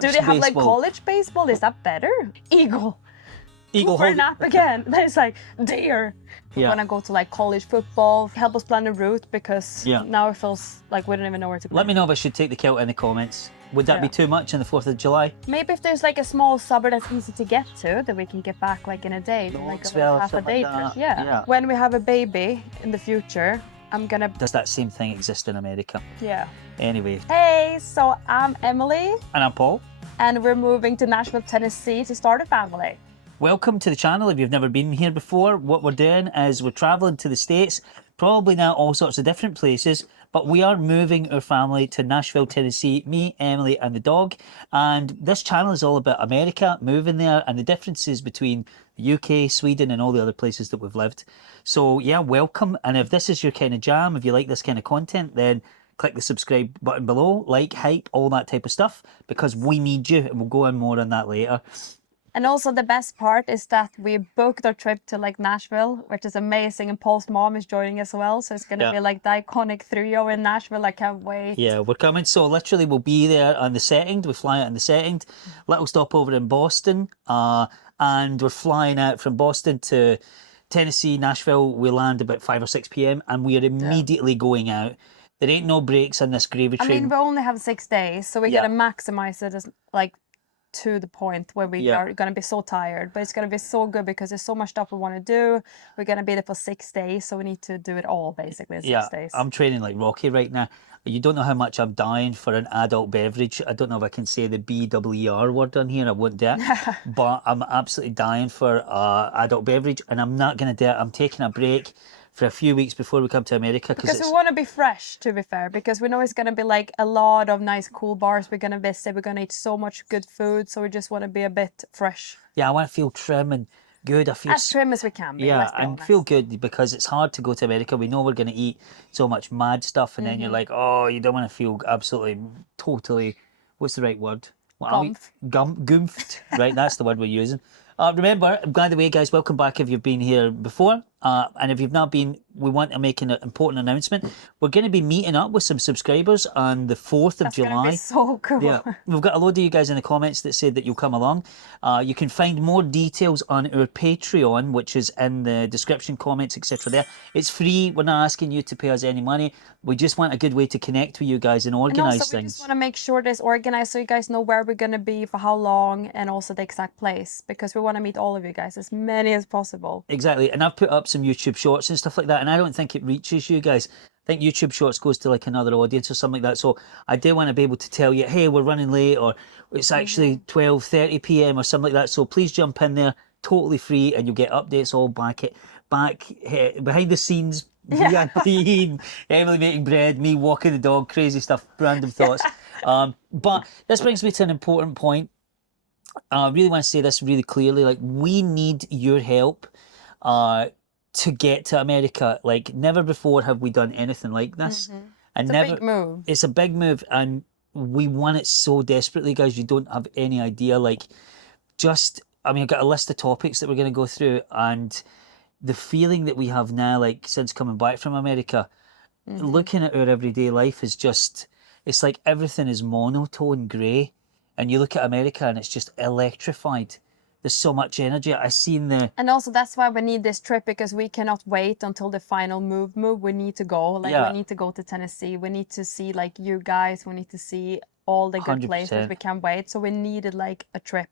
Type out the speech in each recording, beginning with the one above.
Do they have like baseball. college baseball? Is that better? Eagle for a hold- nap again. Then it's like, dear. We're Yeah. gonna go to like college football. Help us plan the route because Yeah. now it feels like we don't even know where to go. Let me know if I should take the kilt in the comments. Would that be Yeah. too much on the 4th of July? Maybe if there's like a small suburb that's easy to get to, that we can get back like in a day, like Knoxville, half a something day like trip. that. Yeah. Yeah. When we have a baby in the future, I'm gonna. Does that same thing exist in America? Yeah. Anyway, Hey, so I'm Emelie, and I'm Paul. and we're moving to Nashville, Tennessee to start a family. Welcome to the channel. If you've never been here before, what we're doing is we're travelling to the States, probably now all sorts of different places, but we are moving our family to Nashville, Tennessee, me, Emily and the dog. And this channel is all about America, moving there and the differences between the UK, Sweden and all the other places that we've lived. So yeah, welcome. And if this is your kind of jam, if you like this kind of content, then click the subscribe button below, like, hype, all that type of stuff, because we need you, and we'll go on more on that later. And also the best part is that we booked our trip to like Nashville, which is amazing. And Paul's mom is joining as well. So it's going to Yeah. be like the iconic trio in Nashville. I can't wait. Yeah, we're coming. So literally we'll be there on the 2nd. We fly out on the 2nd. Little stopover in Boston. And we're flying out from Boston to Tennessee, Nashville. We land about 5 or 6 p.m. and we are immediately going out. There ain't no breaks on this gravy I train. mean, we only have 6 days. So we're Yeah. going to maximize it as like to the point where we Yeah. are going to be so tired. But it's going to be so good because there's so much stuff we want to do. We're going to be there for 6 days. So we need to do it all basically in 6 days. I'm training like Rocky right now. You don't know how much I'm dying for an adult beverage. I don't know if I can say the BWR word on here. I won't do it. But I'm absolutely dying for adult beverage, and I'm not going to do it. I'm taking a break for a few weeks before we come to America Because we want to be fresh, to be fair, because we know it's going to be like a lot of nice cool bars we're going to visit. We're going to eat so much good food, so we just want to be a bit fresh. I want to feel trim and good. I feel As trim as we can be, let's be and honest. feel good, because it's hard to go to America. We know we're going to eat so much mad stuff, and then you're like, oh, you don't want to feel absolutely, totally, what's the right word? Goomfed. Right, that's the word we're using. Remember, by the way, guys, welcome back if you've been here before. And if you've not been, we want to make an important announcement. We're going to be meeting up with some subscribers on the 4th of That's going to July. be so cool. Yeah, we've got a load of you guys in the comments that said that you'll come along. You can find more details on our Patreon, which is in the description, comments, etc. there. It's free. We're not asking you to pay us any money. We just want a good way to connect with you guys and And organise also, we things. just want to make sure that it's organized so you guys know where we're going to be, for how long, and also the exact place, because we want to meet all of you guys, as many as possible. Exactly, and I've put up some YouTube shorts and stuff like that, and I don't think it reaches you guys. I think YouTube shorts goes to like another audience or something like that. So I do want to be able to tell you, hey, we're running late, or it's actually 12:30 p.m. or something like that. So please jump in there, totally free, and you'll get updates all back behind the scenes. VIP, Emily making bread, me walking the dog, crazy stuff, random thoughts. But this brings me to an important point. I really want to say this really clearly. Like, we need your help to get to America. Like, never before have we done anything like this. And It's a big move. It's a big move, and we want it so desperately, guys. You don't have any idea. Like, I've got a list of topics that we're going to go through, and the feeling that we have now, like, since coming back from America, looking at our everyday life is just, it's like everything is monotone, grey. And you look at America and it's just electrified. There's so much energy. I seen the... And also that's why we need this trip, because we cannot wait until the final move. We need to go. Like, Yeah. we need to go to Tennessee. We need to see like you guys. We need to see all the good 100%. places. We can't wait. So we needed like a trip.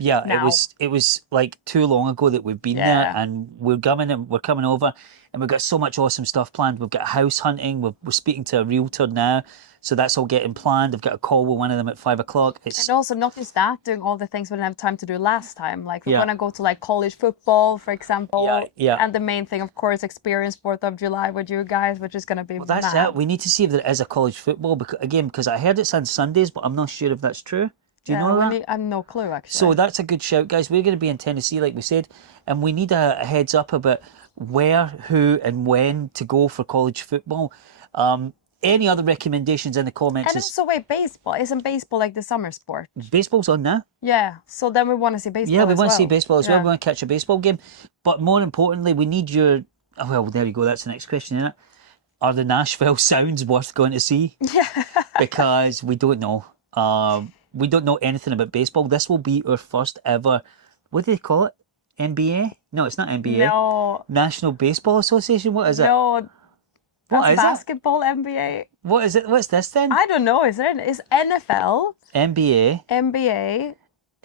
Yeah, now. it was like too long ago that we've been there, Yeah. and we're coming over, and we've got so much awesome stuff planned. We've got house hunting. We're speaking to a realtor now, so that's all getting planned. I've got a call with one of them at 5 o'clock. And also not just that, doing all the things we didn't have time to do last time. Like, we're Yeah. gonna go to like college football, for example. Yeah. And the main thing, of course, experience 4th of July with you guys, which is gonna be That's mad. it. We need to see if there is a college football, because I heard it's on Sundays, but I'm not sure if that's true. Do you know that? I have no clue actually. So that's a good shout, guys. We're going to be in Tennessee, like we said, and we need a heads up about where, who, and when to go for college football. Any other recommendations in the comments? And also, wait, baseball. Isn't baseball like the summer sport? Baseball's on now. Yeah. So then we want to see baseball. Yeah, we as want to well. see baseball as well. Yeah. We want to catch a baseball game. But more importantly, we need your... Oh, well, there you go. That's the next question, isn't it? Are the Nashville Sounds worth going to see? Yeah. Because we don't know. we don't know anything about baseball. This will be our first ever, what do they call it? NBA? No, it's not NBA. No, National Baseball Association? What is it? no, What that's is it? basketball NBA. What is it? What's this then? I don't know. Is NFL, NBA, NBA,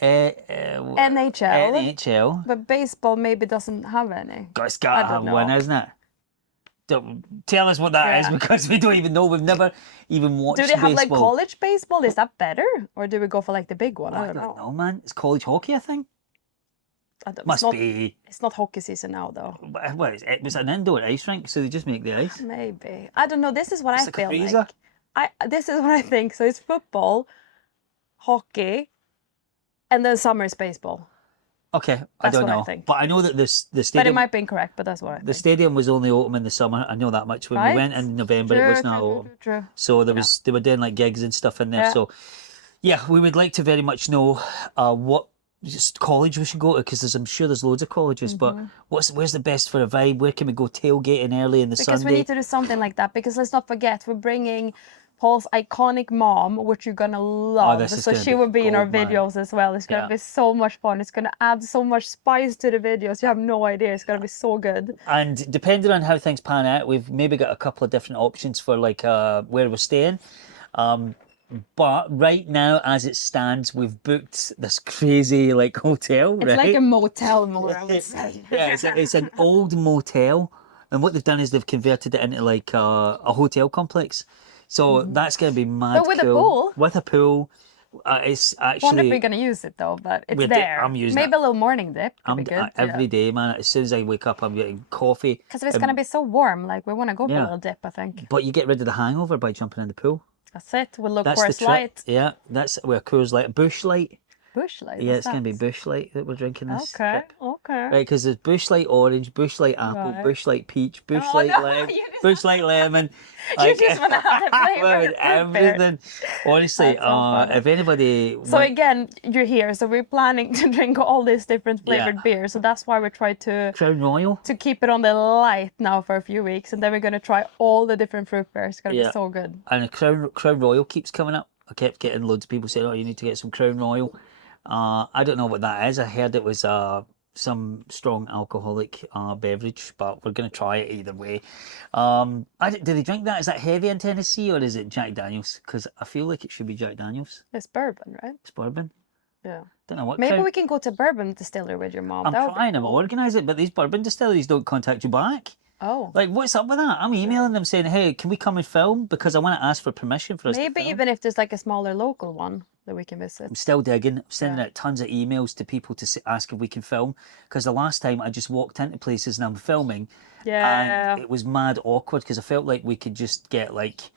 NHL, NHL, but baseball maybe doesn't have any. It's got to I don't have one, know. isn't it? Don't tell us what that is Yeah. because we don't even know. We've never even watched Do they have like baseball. college baseball? Is that better, or do we go for like the big one? I don't know, man. It's college hockey, I think. Must be. It's not hockey season now, though. Well, it was an indoor ice rink, so they just make the ice. Maybe. I don't know. This is what It's I like a feel freezer. like. This is what I think. So it's football, hockey, and then summer is baseball. Okay, I That's don't what I know, think. but I know that the But it stadium, might be incorrect. But that's what I the think. stadium was only open in the summer. I know that much. When we Right? went in November, it was not open. True. So there was they were doing like gigs and stuff in there. Yeah. So yeah, we would like to very much know what just college we should go to because I'm sure there's loads of colleges. But where's the best for a vibe? Where can we go tailgating early in the Because Sunday? we need to do something like that. Because let's not forget, we're bringing Paul's iconic mom, which you're gonna love. this is So gonna she be will be in our gold, man. videos as well. It's gonna Yeah. be so much fun. It's gonna add so much spice to the videos. You have no idea. It's gonna be so good. And depending on how things pan out, we've maybe got a couple of different options for like where we're staying. But right now, as it stands, we've booked this crazy like hotel. It's right? like a motel more, I would say. Yeah, it's an old motel, and what they've done is they've converted it into like a hotel complex. So that's going to be mad But with a cool. pool. With a pool. It's Wonder if actually we're gonna use it though, but it's We're there. I'm using Maybe it. a little morning dip could I'm be good. every day, man. As soon as I wake up, I'm getting coffee. Because it's gonna be so warm, like we want to go for a Yeah. little dip. I think But you get rid of the hangover by jumping in the pool. that's it. We'll look That's for the a trick. slight Yeah, that's where Coors Light, Bush Light. bush light. Yeah, what's it's going to be that? Bush Light that we're drinking this Okay, trip. okay. Right, because there's Bush Light Orange, Bush Light Apple, Right. Bush Light Peach, Bush Oh, Light no, Lime, you just- Bush Light Lemon. You just want to have the flavor With of fruit beer. everything. Honestly, That's so funny. if anybody... So again, you're here. So we're planning to drink all these different flavored Yeah. beers. So that's why we try to Crown Royal. keep it on the light now for a few weeks, and then we're gonna try all the different fruit beers. It's gonna Yeah. be so good. And a Crown Royal keeps coming up. I kept getting loads of people saying, "Oh, you need to get some Crown Royal." I don't know what that is. I heard it was some strong alcoholic beverage, but we're going to try it either way. Do they drink that? Is that heavy in Tennessee or is it Jack Daniels? Because I feel like it should be Jack Daniels. It's bourbon, right? It's bourbon. Yeah. Don't know what. Maybe Crown... we can go to bourbon distillery with your mom. I'm That would be trying to cool. organise it, but these bourbon distilleries don't contact you back. Oh. Like, what's up with that? I'm emailing them saying, "Hey, can we come and film?" Because I want to ask for permission for us to Maybe film. even if there's like a smaller local one that we can visit. I'm still digging. I'm sending Yeah. out tons of emails to people to ask if we can film. Because the last time I just walked into places and I'm filming, Yeah. and it was mad awkward because I felt like we could just get like,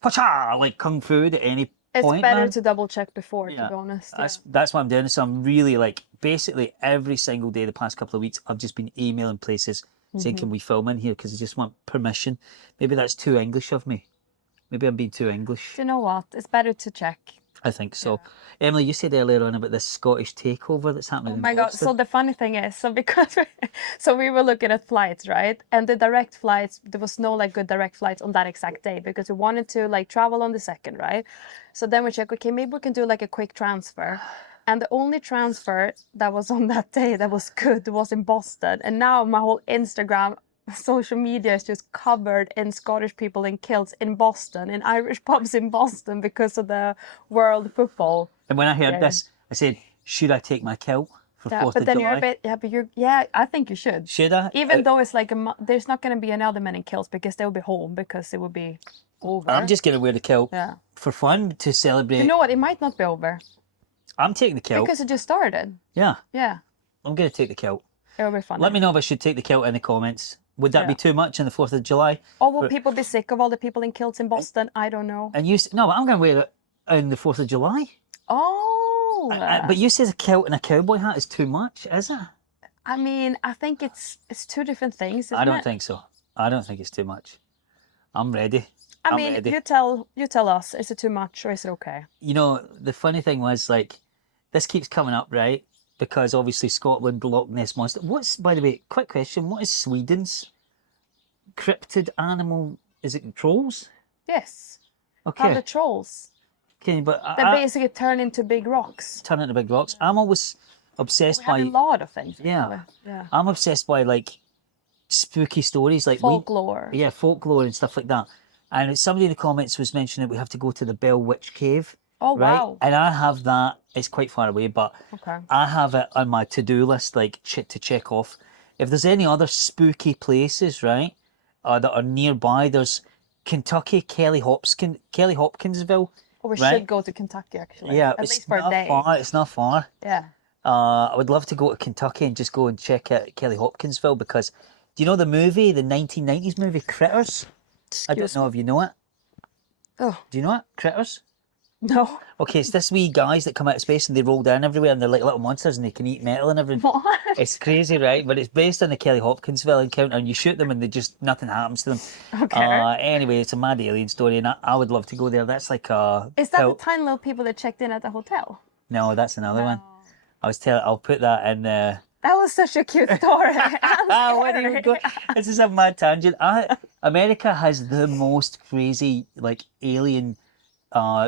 pacha, like kung fu at any It's point. better man. to double check before, Yeah. to be honest. Yeah. That's what I'm doing. So I'm really like basically every single day the past couple of weeks I've just been emailing places saying, Mm-hmm. "Can we film in here?" Because I just want permission. Maybe that's too English of me. Maybe I'm being too English. Do you know what? It's better to check. I think so. Emelie, you said earlier on about this Scottish takeover that's happening. Oh in my God. Boston. So the funny thing is, so because we were looking at flights, right? And the direct flights, there was no like good direct flights on that exact day because we wanted to like travel on the 2nd, right? So then we checked, okay, maybe we can do like a quick transfer. And the only transfer that was on that day that was good was in Boston. And now my whole Instagram, social media is just covered in Scottish people in kilts in Boston, in Irish pubs in Boston because of the World Football. And when I heard Yeah. this, I said, "Should I take my kilt for Yeah, 4th but of then July?" you're a bit, yeah, I think you should. Should I? Even though it's like there's not going to be another men in kilts because they'll be home because it will be over. I'm just going to wear the kilt Yeah. for fun to celebrate. You know what? It might not be over I'm taking the kilt. because it just started. Yeah, Yeah, I'm going to take the kilt. it'll be fun. Let me know if I should take the kilt in the comments. Would that be Yeah. too much on the 4th of July? Or will people be sick of all the people in kilts in Boston? I don't know. And you, no, but I'm going to wear it on the 4th of July. Oh, But you said a kilt and a cowboy hat is too much, is it? I mean, I think it's two different things. Isn't I don't it? think so. I don't think it's too much. I'm ready. I I'm mean, ready. you tell us. Is it too much or is it okay? You know, the funny thing was, like, this keeps coming up, right? Because obviously Scotland, Loch Ness Monster. What's, by the way, quick question, what is Sweden's cryptid animal? Is it trolls? Yes. How Okay. the trolls? Can you, but They basically turn into big rocks. turn into big rocks. I'm always obsessed We have a by lot of things. yeah. Actually. Yeah. I'm obsessed by like spooky stories, like Folklore. yeah, folklore and stuff like that. And somebody in the comments was mentioning that we have to go to the Bell Witch Cave. Oh right? wow. And I have that. It's quite far away, but Okay. I have it on my to-do list, like to check off. If there's any other spooky places, right, that are nearby, there's Kentucky, Hopkinsville. Or we right? should go to Kentucky actually. Yeah, At it's least for a not day. far. It's not far. Yeah. I would love to go to Kentucky and just go and check out Kelly Hopkinsville because do you know the movie, the 1990s movie Critters? I don't know if you know it. Oh Do you know it? Critters? no. Okay, it's this wee guys that come out of space and they roll down everywhere and they're like little monsters and they can eat metal and everything. What? It's crazy, right? But it's based on the Kelly Hopkinsville encounter and you shoot them and they just, nothing happens to them. Okay. Anyway, it's a mad alien story and I would love to go there. That's like a... Is that the tiny little people that checked in at the hotel? No, that's another one. No. I'll put that in That was such a cute story. where do you go? This is a mad tangent. America has the most crazy like alien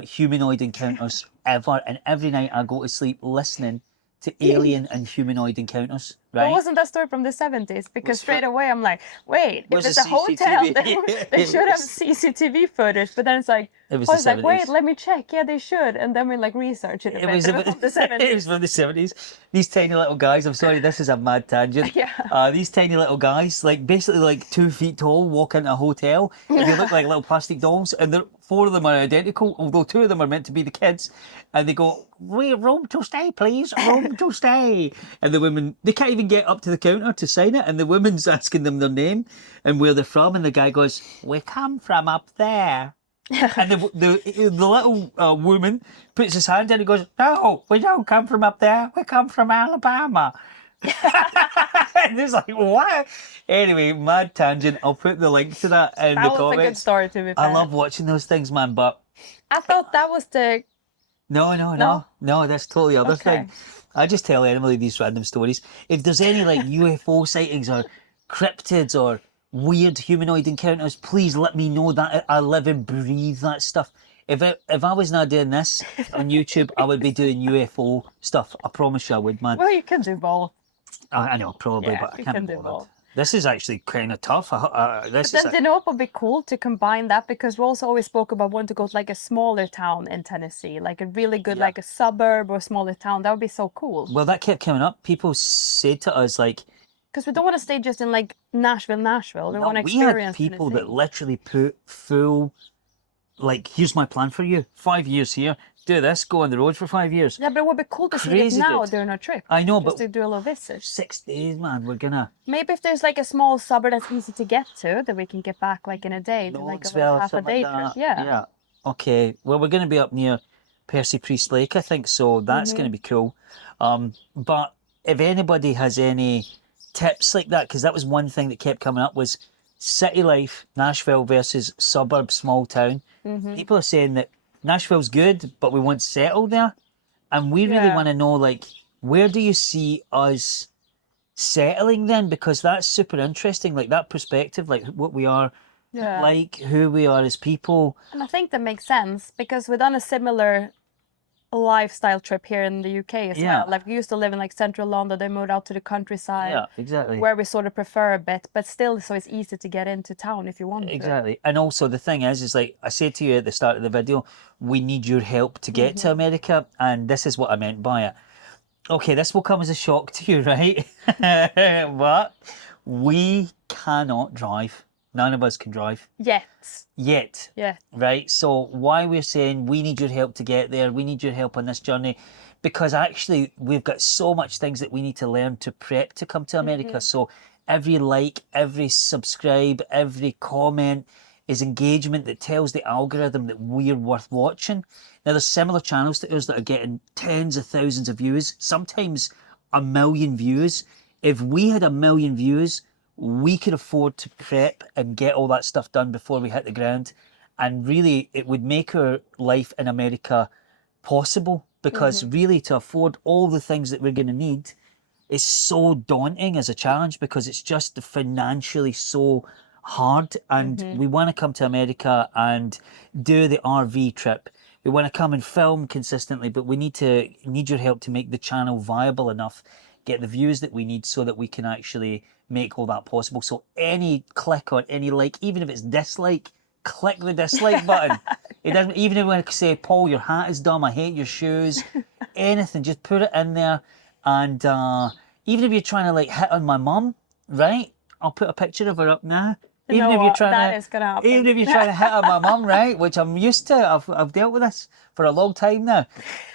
humanoid encounters ever, and every night I go to sleep listening to alien and humanoid encounters. Right? But wasn't that story from the 70s? Because straight away I'm like, wait, if Was it's it a hotel, CCTV? they should have CCTV footage. But then it's like, It was I the was like, wait, 70s. let me check. Yeah, they should. And then we like research it a bit. It was It was from the 70s. it was from the 70s. These tiny little guys, I'm sorry, this is a mad tangent. Yeah. These tiny little guys, like basically like 2 feet tall, walk into a hotel and they look like little plastic dolls and they're 4 of them are identical, although 2 of them are meant to be the kids. And they go, "We room to stay, please, room to stay." And the women, they can't even get up to the counter to sign it. And the woman's asking them their name and where they're from. And the guy goes, "We come from up there." And the little woman puts his hand in and goes, "No, we don't come from up there. We come from Alabama." And it's like, what? Anyway, mad tangent. I'll put the link to that in the That was a good comments. story to be fair. I love watching those things, man. But I thought that was the... no, that's totally other Okay. thing. I just tell Emelie these random stories. If there's any like UFO sightings or cryptids or weird humanoid encounters, please let me know that I live and breathe that stuff. If I was not doing this on YouTube, I would be doing UFO stuff. I promise you I would, man. Well, you can do both. I know, probably, Yeah, but I you can't can be do bothered. both. This is actually kind of tough. This But is then, do you know what would be cool to combine that? Because we also always spoke about wanting to go to like a smaller town in Tennessee, like a really good, Yeah. like a suburb or a smaller town. That would be so cool. well, that kept coming up. People said to us like, Because we don't want to stay just in like Nashville. We no, want to we had experience people Tennessee. that literally put full, like, here's my plan for you. 5 years here, do this, go on the road for 5 years. Yeah, but it would be cool to see it Crazy now good. during our trip. I know, Just but to do a little visit. 6 days, man, we're gonna Maybe if there's like a small suburb that's easy to get to, that we can get back like in a day, do like a little Knoxville, half a something day like trip. that. Yeah. Yeah. Okay. Well, we're gonna be up near Percy Priest Lake, I think, so that's gonna be cool. But if anybody has any tips like that, because that was one thing that kept coming up was city life, Nashville versus suburb, small town. People are saying that Nashville's good, but we want to settle there. And we really Yeah. want to know, like, where do you see us settling then? Because that's super interesting, like that perspective, like what we are Yeah. like, who we are as people. And I think that makes sense because we've done a similar lifestyle trip here in the UK as Yeah. well. Like we used to live in like central London, then moved out to the countryside. Yeah, exactly. Where we sort of prefer a bit, but still, so it's easy to get into town if you want to. Exactly. And also the thing is like I said to you at the start of the video, we need your help to get to America, and this is what I meant by it. Okay, this will come as a shock to you, right? But we cannot drive. None of us can drive Yet. yet. Yeah. Right? So why we're saying we need your help to get there, we need your help on this journey, because actually we've got so much things that we need to learn to prep to come to America. So every like, every subscribe, every comment is engagement that tells the algorithm that we're worth watching. Now there's similar channels to us that are getting tens of thousands of views, sometimes 1 million views. If we had 1 million views, we could afford to prep and get all that stuff done before we hit the ground. And really, it would make our life in America possible, because really to afford all the things that we're going to need is so daunting as a challenge, because it's just financially so hard. And we want to come to America and do the RV trip. We want to come and film consistently, but we need your help to make the channel viable enough, get the views that we need so that we can actually make all that possible. So any click or any like, even if it's dislike, click the dislike button. It doesn't, even if I say, Paul, your hat is dumb, I hate your shoes, anything, just put it in there. And even if you're trying to like hit on my mum, right? I'll put a picture of her up now. Even if you're trying that is gonna happen. Even if you're trying to hit on my mum, right? Which I'm used to. I've dealt with this for a long time now.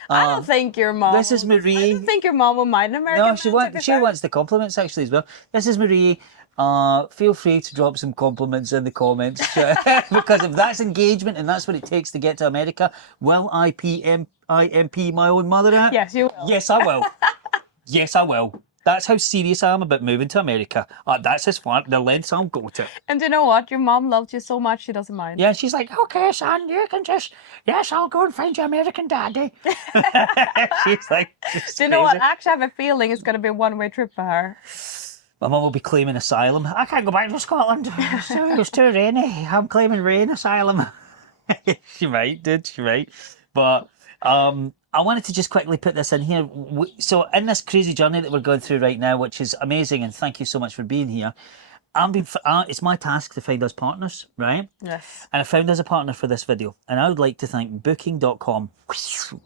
I don't think your mom. This is Marie. I don't think your mom will mind American. No, she wants the compliments actually as well. This is Marie. Feel free to drop some compliments in the comments because if that's engagement and that's what it takes to get to America, will I PMP my own mother out? Yes, you will. Yes, I will. Yes, I will. That's how serious I am about moving to America. That's as far the lengths I'll go to. And you know what? Your mom loves you so much she doesn't mind. Yeah, she's like, okay, son, you can yes, I'll go and find your American daddy. She's like, do you know what? I actually have a feeling it's going to be a one-way trip for her. My mum will be claiming asylum. I can't go back to Scotland. It's too rainy. I'm claiming rain asylum. She might, dude. She might. But I wanted to just quickly put this in here. So in this crazy journey that we're going through right now, which is amazing, and thank you so much for being here. It's my task to find us partners, right? Yes. And I found us a partner for this video. And I would like to thank Booking.com,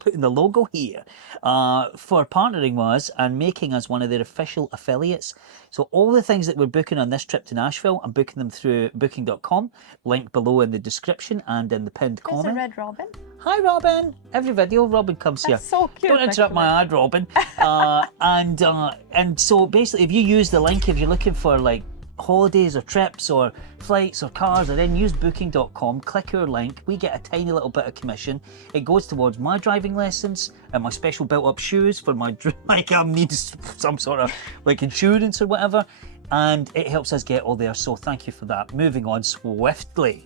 putting the logo here, for partnering with us and making us one of their official affiliates. So all the things that we're booking on this trip to Nashville, I'm booking them through Booking.com, link below in the description and in the pinned comment. There's a red Robin. Hi, Robin. Every video, Robin comes here. That's so cute. Don't interrupt my ad, Robin. And so basically, if you use the link, if you're looking for like holidays or trips or flights or cars, or then use booking.com, click your link, we get a tiny little bit of commission. It goes towards my driving lessons and my special built up shoes for my, like I need some sort of like insurance or whatever, and it helps us get all there, so thank you for that. Moving on swiftly.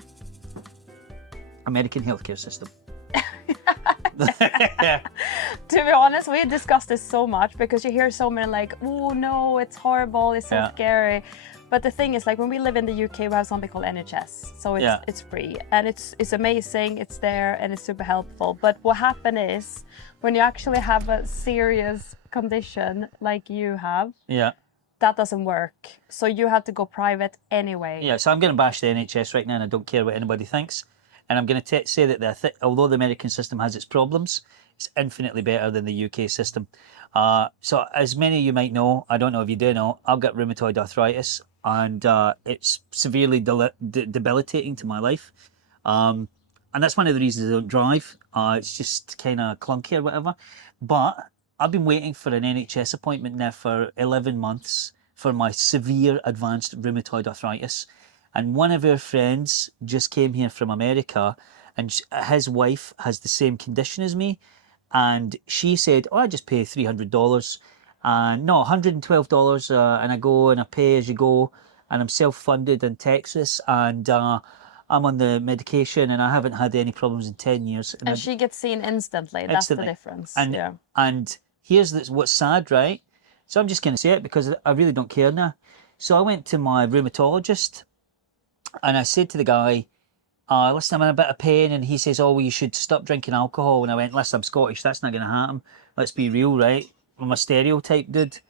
American healthcare system. To be honest, we discussed this so much because you hear so many like, oh no, it's horrible, it's so scary. But the thing is, like when we live in the UK, we have something called NHS, so it's free and it's amazing. It's there and it's super helpful. But what happens is when you actually have a serious condition like you have, that doesn't work. So you have to go private anyway. Yeah. So I'm going to bash the NHS right now, and I don't care what anybody thinks. And I'm going to say that although the American system has its problems, it's infinitely better than the UK system. So as many of you might know, I don't know if you do know, I've got rheumatoid arthritis, and it's severely debilitating to my life. And that's one of the reasons I don't drive. It's just kind of clunky or whatever. But I've been waiting for an NHS appointment now for 11 months for my severe advanced rheumatoid arthritis. And one of our friends just came here from America, and his wife has the same condition as me. And she said, oh, I just pay $300. No, $112. And I go and I pay as you go. And I'm self-funded in Texas. And I'm on the medication and I haven't had any problems in 10 years. And she gets seen instantly. That's the difference. And here's what's sad, right? So I'm just going to say it because I really don't care now. So I went to my rheumatologist. And I said to the guy, listen, I'm in a bit of pain. And he says, oh, well, you should stop drinking alcohol. And I went, listen, I'm Scottish. That's not going to happen. Let's be real, right? I'm a stereotype dude.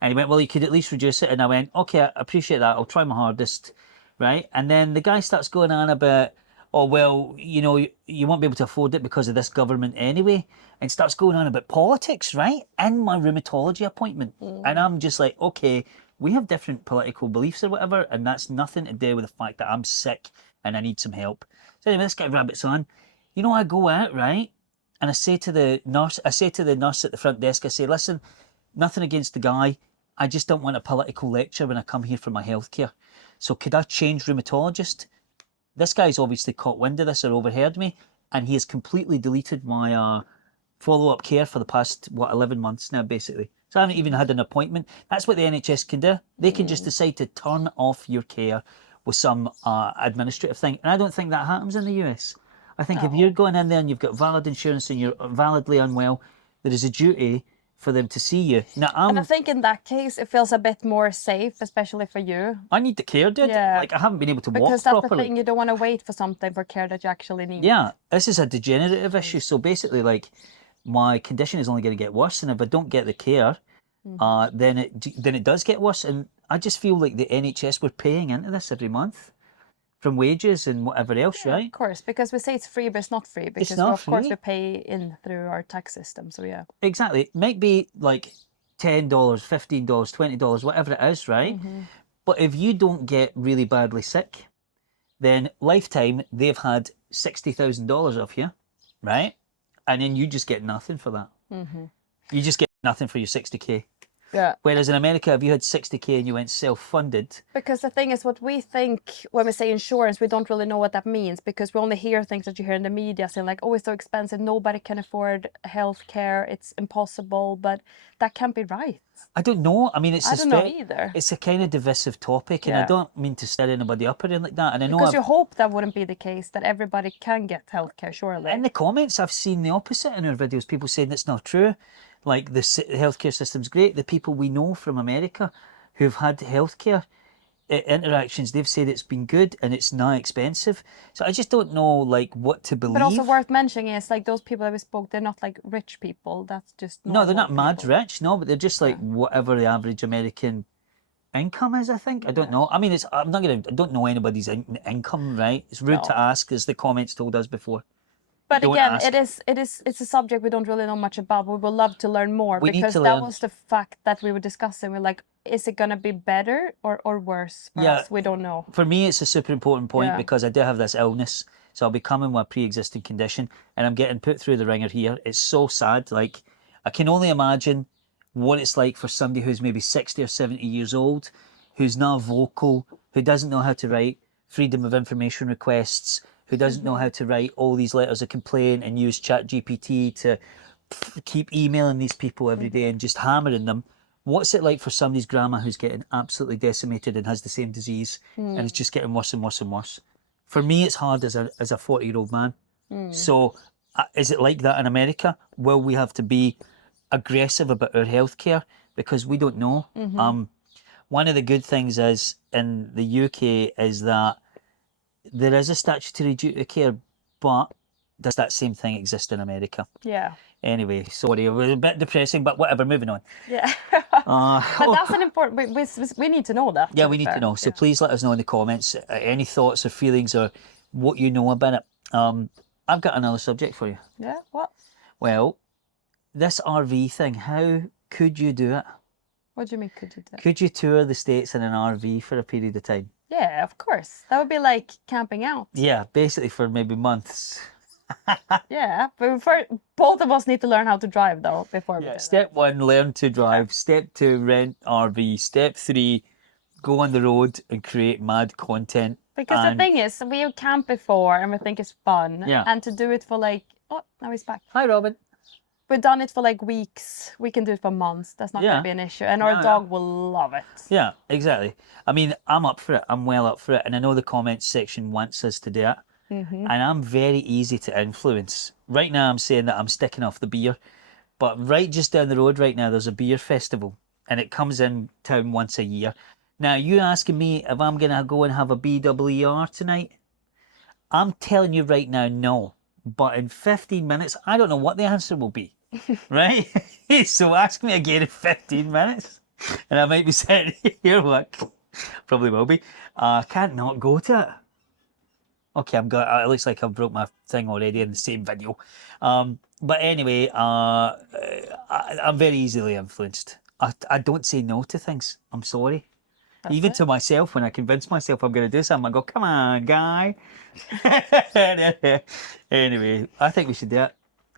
And he went, well, you could at least reduce it. And I went, okay, I appreciate that. I'll try my hardest, right? And then the guy starts going on about, oh, well, you know, you won't be able to afford it because of this government anyway. And starts going on about politics, right? In my rheumatology appointment. And I'm just like, okay, we have different political beliefs or whatever, and that's nothing to do with the fact that I'm sick and I need some help. So anyway, this guy rabbits on. You know, I go out, right? And I say to the nurse at the front desk, I say, listen, nothing against the guy. I just don't want a political lecture when I come here for my healthcare. So could I change rheumatologist? This guy's obviously caught wind of this or overheard me, and he has completely deleted my follow-up care for the past, 11 months now, basically. So I haven't even had an appointment. That's what the NHS can do. They can just decide to turn off your care with some administrative thing. And I don't think that happens in the US. I think if you're going in there and you've got valid insurance and you're validly unwell, there is a duty for them to see you. Now, And I think in that case, it feels a bit more safe, especially for you. I need the care, dude. Yeah. Like, I haven't been able to walk Because that's properly. the thing, you don't want to wait for something for care that you actually need. Yeah, this is a degenerative issue. So basically, like, my condition is only going to get worse, and if I don't get the care, then it does get worse. And I just feel like the NHS, we're paying into this every month from wages and whatever else, right? Of course, because we say it's free, but it's not free. Because not of course free. we pay in through our tax system. So yeah. Exactly. It might be like $10, $15, $20, whatever it is, right? But if you don't get really badly sick, then lifetime they've had $60,000 off you, right? And then you just get nothing for that. You just get nothing for your 60k. Yeah. Whereas in America, if you had 60k and you went self-funded, Because the thing is, what we think when we say insurance, we don't really know what that means, because we only hear things that you hear in the media saying like, oh, it's so expensive, nobody can afford health care, it's impossible, but that can't be right. I don't know. I mean, I don't know either. It's a kind of divisive topic, and I don't mean to stir anybody up or anything like that. And I know Because you hope that wouldn't be the case, that everybody can get health care, surely. in the comments, I've seen the opposite in our videos. People saying it's not true. Like, the healthcare system's great. The people we know from America who've had healthcare interactions, they've said it's been good and it's not expensive. So I just don't know, like, what to believe. But also worth mentioning is, like, those people that we spoke, they're not like rich people. That's just No, they're not normal mad people. rich, no, but they're just like whatever the average American income is, I think. I don't know. I mean, I don't know anybody's income, right? It's rude to ask, as the comments told us before. But Don't again, ask. it's a subject we don't really know much about. We would love to learn more, We need because to that learn. was the fact that we were discussing. We're like, is it gonna be better or worse for us? We don't know. For me, it's a super important point Yeah. because I do have this illness. So I'll be coming with a pre-existing condition and I'm getting put through the ringer here. It's so sad. Like, I can only imagine what it's like for somebody who's maybe 60 or 70 years old, who's not vocal, who doesn't know how to write freedom of information requests, who doesn't know how to write all these letters of complaint and use ChatGPT to keep emailing these people every day and just hammering them. What's it like for somebody's grandma who's getting absolutely decimated and has the same disease and it's just getting worse and worse and worse? For me, it's hard as a 40-year-old man. So is it like that in America? Will we have to be aggressive about our healthcare because we don't know? One of the good things is in the UK is that there is a statutory duty of care, but does that same thing exist in America? Yeah. Anyway, sorry, it was a bit depressing, but whatever, moving on. Yeah. But that's an important. We need to know that. Yeah, we need to know. So please let us know in the comments any thoughts or feelings or what you know about it. I've got another subject for you. Yeah. What? Well, this RV thing, how could you do it? What do you mean? Could you do? Could you tour the States in an RV for a period of time? Yeah, of course. That would be like camping out. Yeah, basically for maybe months. Yeah, but both of us need to learn how to drive though before we do that. Step 1, learn to drive. Step 2, rent RV. Step 3, go on the road and create mad content. Because the thing is, we have camped before and we think it's fun. Yeah. And to do it for like, oh, now he's back. Hi, Robin. We've done it for like weeks. We can do it for months. That's not going to be an issue. And our dog will love it. Yeah, exactly. I mean, I'm up for it. I'm well up for it. And I know the comments section wants us to do it. And I'm very easy to influence. Right now, I'm saying that I'm sticking off the beer. But right just down the road right now, there's a beer festival. And it comes in town once a year. Now, you asking me if I'm going to go and have a BWR tonight? I'm telling you right now, no. But in 15 minutes, I don't know what the answer will be. Right? So ask me again in 15 minutes. And I might be saying, here, look. Probably will be. Can't not go to it. Okay, I'm going. It looks like I've broke my thing already in the same video. But anyway, I'm very easily influenced. I don't say no to things. I'm sorry. Even to myself, when I convince myself I'm going to do something, I go, come on, guy. Anyway, I think we should do it.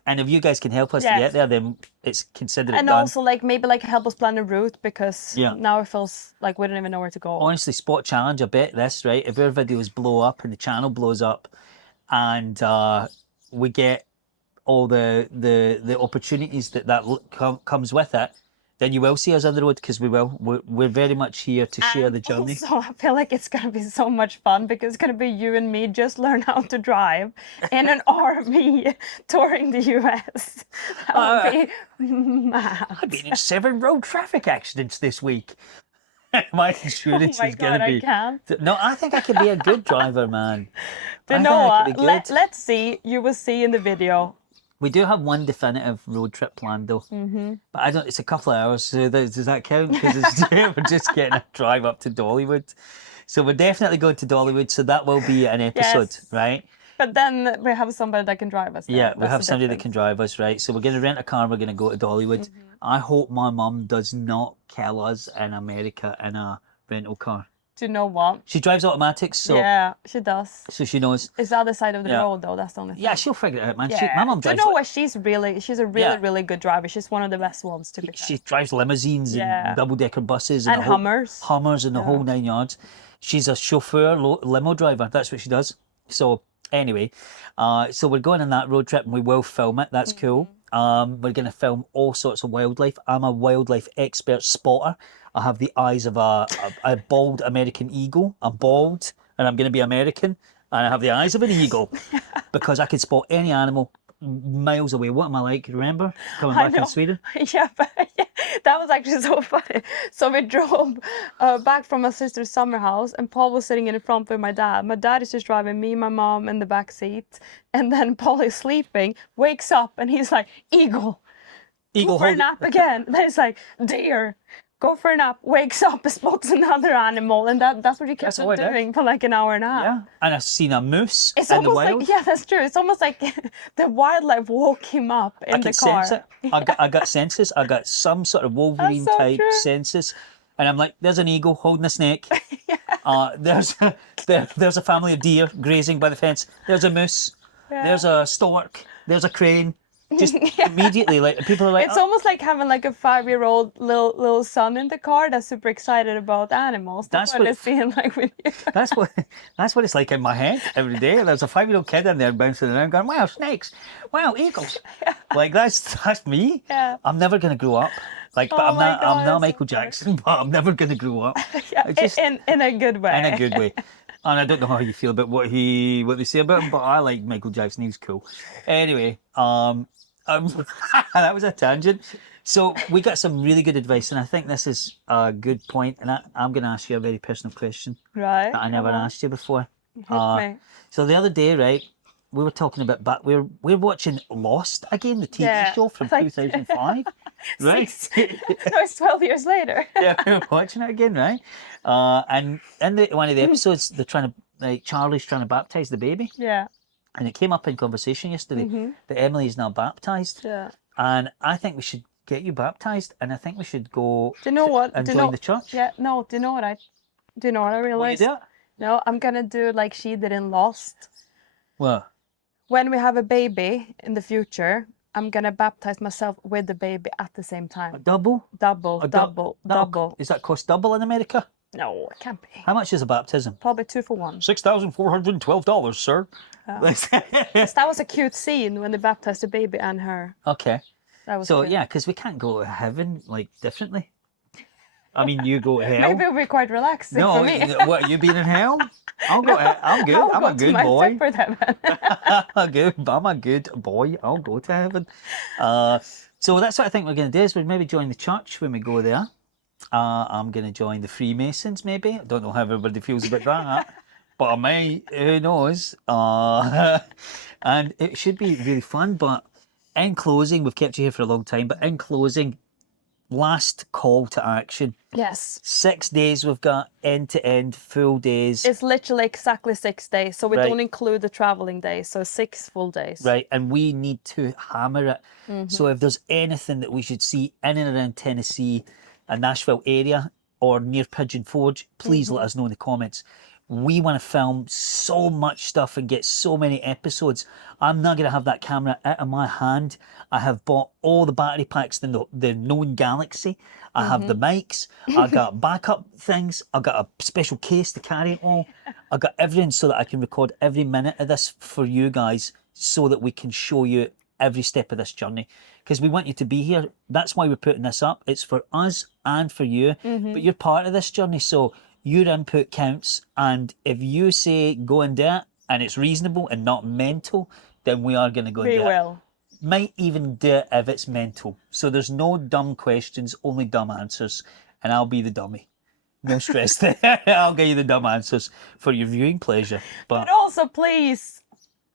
And if you guys can help us to get there, then it's considered and done. also, like, maybe like help us plan a route, because now it feels like we don't even know where to go. Honestly, spot challenge, I bet this, right? If our videos blow up and the channel blows up and we get all the opportunities that comes with it, then you will see us on the road, because we will. We're very much here to share the journey. So I feel like it's gonna be so much fun because it's gonna be you and me just learn how to drive in an RV touring the US. That would be mad. I've been in 7 road traffic accidents this week. My insurance Oh my is going God, to I be. can't. No, I think I could be a good driver, man. You I know think I what? could be good. Let's see. You will see in the video. We do have one definitive road trip planned, though. But I don't. It's a couple of hours. So does that count? Because we're just getting a drive up to Dollywood. So we're definitely going to Dollywood. So that will be an episode, Yes. right? But then we have somebody that can drive us there. Yeah, we That's have the somebody that difference. can drive us, right? So we're going to rent a car. We're going to go to Dollywood. I hope my mum does not kill us in America in a rental car. Do you know what? She drives automatics, so Yeah, she does. so she knows. It's the other side of the Yeah. road, though. That's the only thing. Yeah, she'll figure it out, man. Yeah. My mum Do you drives. know what? She's a really, Yeah. really good driver. She's one of the best ones to be fair. She drives limousines Yeah. and double-decker buses And the whole- Hummers. Hummers and the whole 9 yards. She's a chauffeur, limo driver. That's what she does. So anyway, so we're going on that road trip and we will film it. That's cool. We're going to film all sorts of wildlife. I'm a wildlife expert spotter. I have the eyes of a bald American eagle. I'm bald and I'm going to be American. And I have the eyes of an eagle because I can spot any animal miles away. What am I like? Remember coming back know. in Sweden? Yeah, but that was actually so funny. So we drove back from my sister's summer house, and Paul was sitting in the front with my dad. My dad is just driving, me, my mom in the back seat, and then Paul is sleeping, wakes up, and he's like, "Eagle, Eagle go for a hold- nap again." And then it's like, "Deer, go for a nap." Wakes up, spots another animal, and that's what he kept That's all on I did. doing for like an hour and a half. Yeah, and I've seen a moose It's in the almost wild. like, yeah, that's true. It's almost like the wildlife woke him up in I the can car. sense it. I got senses. I got some sort of Wolverine so type true. senses, and I'm like, there's an eagle holding a snake. There's a family of deer grazing by the fence. There's a moose. There's a stork. There's a crane. Just immediately, like people are like, It's "Oh." almost like having like a 5-year-old little son in the car that's super excited about animals. That's That's what what- it's feeling like with you. That's what it's like in my head every day. There's a 5-year-old kid in there bouncing around going, wow, snakes, wow, eagles. Like that's me. Yeah. I'm never gonna grow up. Like, but Oh I'm my not God, I'm not that's so Michael funny. Jackson, but I'm never gonna grow up. Yeah, I just in a good way. in a good way. And I don't know how you feel about what they say about him, but I like Michael Jackson. He was cool. Anyway, that was a tangent. So we got some really good advice, and I think this is a good point. And I'm going to ask you a very personal question Right. that I never come on, asked you before. hit Uh, me. So the other day, right, we were talking about, but we're watching Lost again, the TV Yeah, show from like- 2005, right? No, it's 12 years later. Yeah, we're watching it again, right? And in one of the episodes, they're trying to, like, Charlie's trying to baptize the baby, Yeah. and it came up in conversation yesterday that Emelie is now baptized, Yeah. and I think we should get you baptized, and I think we should go Do you know what? and Do you join know- the church. Yeah. No. Do you know what I Will you realized? do it? No, I'm gonna do like she did in Lost. Well, When we have a baby in the future, I'm gonna baptize myself with the baby at the same a time. double? Double, A dou- double, that'll- double. Is that cost double in America? No, it can't be. How much is a baptism? Probably 2 for 1. $6,412, sir. That was a cute scene when they baptized the baby and her. Okay. That was So cute. yeah, because we can't go to heaven like differently. I mean, you go to hell. Maybe it'll be quite relaxing No, for me. what, you been in hell? I'll go. I'm good. I'll I'm go a to good my boy. separate heaven. I'm a good boy. I'll go to heaven. So that's what I think we're going to do. Is we'll maybe join the church when we go there. I'm going to join the Freemasons. Maybe I don't know how everybody feels about that, but I might. Who knows? And it should be really fun. But in closing, we've kept you here for a long time. But in closing, last call to action. Yes. 6 days we've got end to end, full days. It's literally exactly 6 days. So we Right. don't include the traveling days. So 6 full days. Right, and we need to hammer it. Mm-hmm. So if there's anything that we should see in and around Tennessee, a Nashville area, or near Pigeon Forge, please Mm-hmm. let us know in the comments. We want to film so much stuff and get so many episodes. I'm not going to have that camera out of my hand. I have bought all the battery packs in the known galaxy. I have the mics. I got backup things. I got a special case to carry it all. I got everything so that I can record every minute of this for you guys, so that we can show you every step of this journey. because we want you to be here. That's why we're putting this up. It's for us and for you, but you're part of this journey, so your input counts. And if you say go and do it, and it's reasonable and not mental, then we are going to go and We do it. will. Might even do it if it's mental. So there's no dumb questions, only dumb answers, and I'll be the dummy. No stress there. I'll get you the dumb answers for your viewing pleasure. But also, please,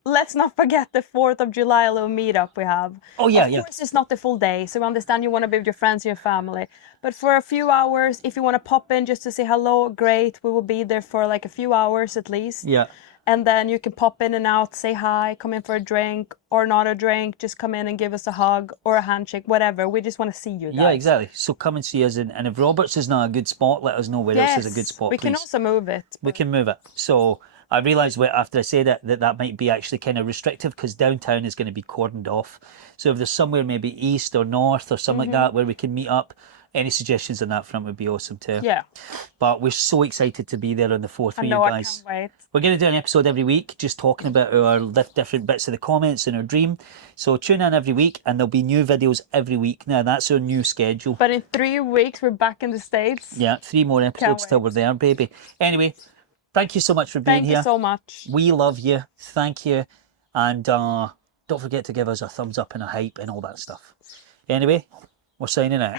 let's not forget the 4th of July little meetup we have. Oh, yeah, Of course, it's not the full day, so we understand you want to be with your friends and your family. But for a few hours, if you want to pop in just to say hello, great. We will be there for like a few hours at least. Yeah. And then you can pop in and out, say hi, come in for a drink or not a drink. Just come in and give us a hug or a handshake, whatever. We just want to see you guys. Yeah, exactly. So come and see us. And if Roberts is not a good spot, let us know where else is a good spot, we please. can also move it. We can move it. So I realised after I said it that might be actually kind of restrictive because downtown is going to be cordoned off. So if there's somewhere maybe east or north or something like that where we can meet up, any suggestions on that front would be awesome too. Yeah. But we're so excited to be there on the 4th I with know, you guys. I can't wait. We're going to do an episode every week just talking about our different bits of the comments and our dream. So tune in every week and there'll be new videos every week. Now that's our new schedule. But in 3 weeks, we're back in the States. Yeah, 3 more episodes till we're there, baby. Anyway, thank you so much for being here. Thank you so much. We love you. Thank you. And don't forget to give us a thumbs up and a hype and all that stuff. Anyway, we're signing out.